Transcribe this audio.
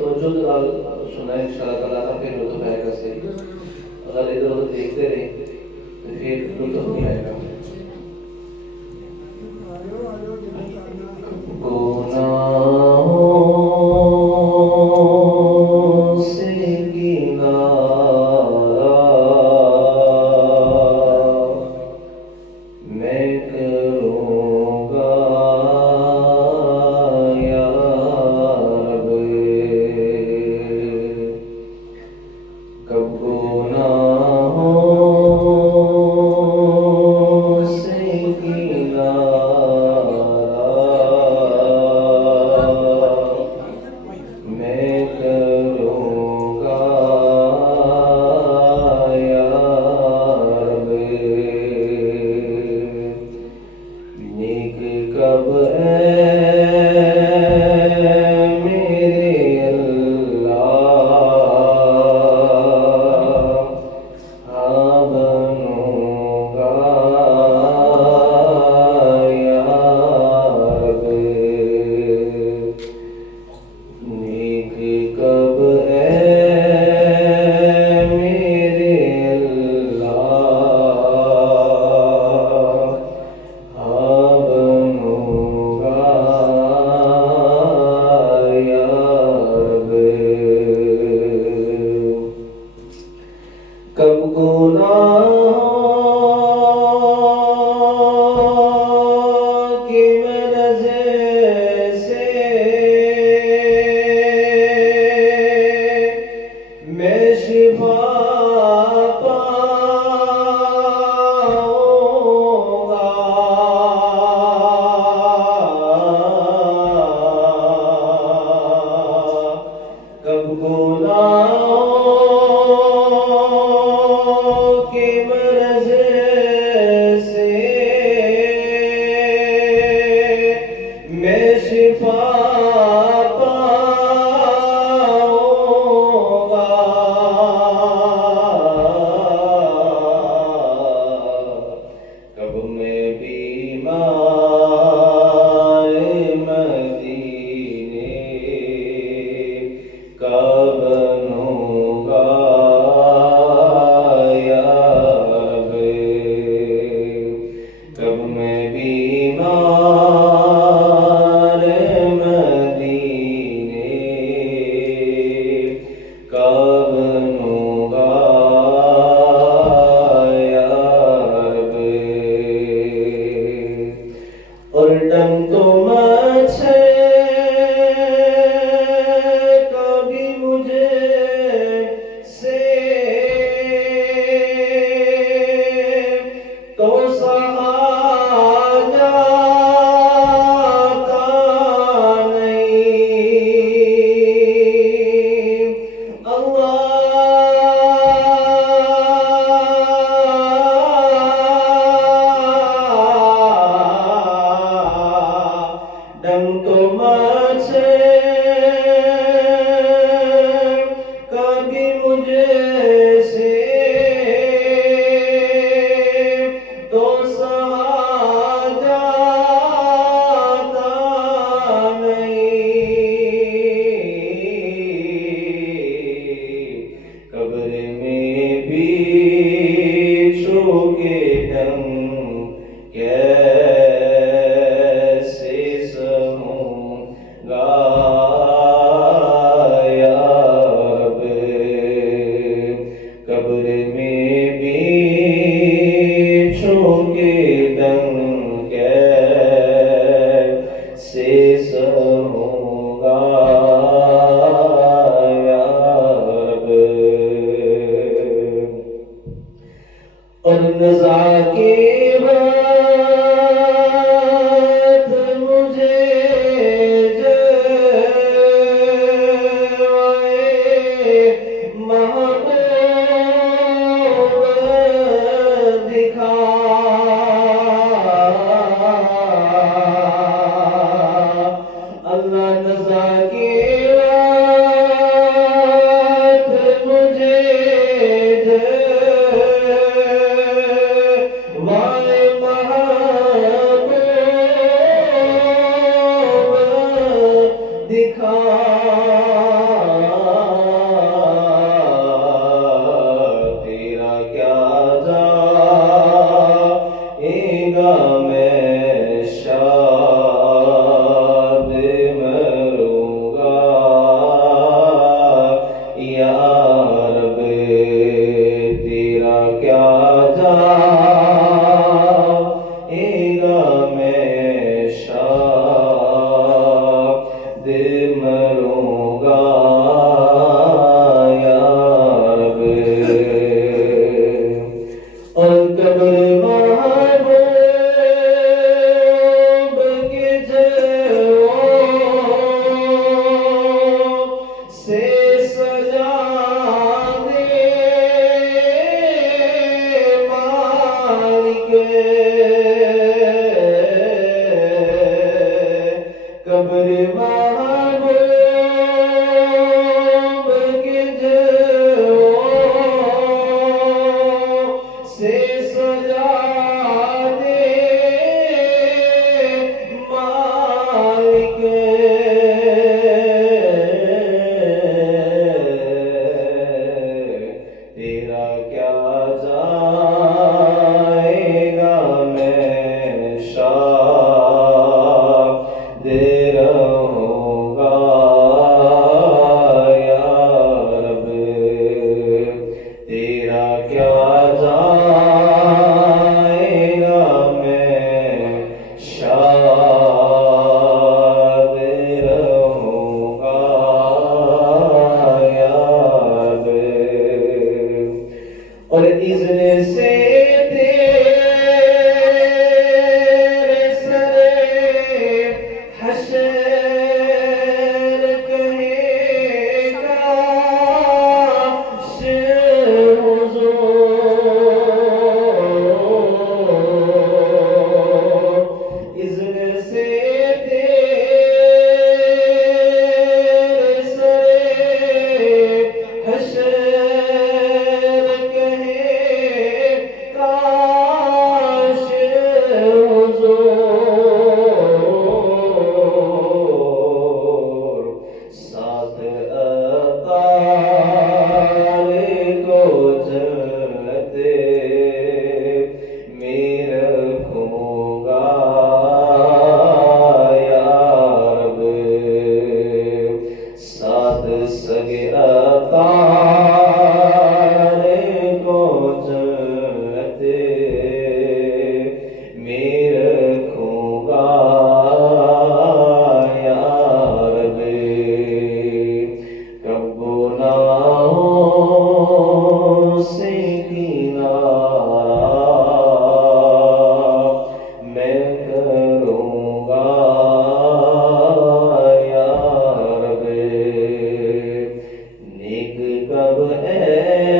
توجہ کے نال سننا ہے انشاءاللہ تعالیٰ پھر لطف آئے گا صحیح. اگر ادھر ادھر دیکھتے رہے تو پھر لطف نہیں آئے گا. مروں گا یا رب، اور قبر محبوب کی جلووں سے سجا دے مالک، قبر محبوب کی جلووں سے سجا دے مالک، تیرا کیا جائے گا میں شاد رہوں گا یا رب، تیرا کیا جائے گا میں شاد رہوں گا یا رب، اور اذن سے تیرے سرے حشر کہے گا حضور، اذن سے تیرے سرے حشر سگے اتارے کو جلتے میں رکھوں گا یا رب، کب گناہوں سے کنارہ میں کروں گا یا رب، نیک کب ہے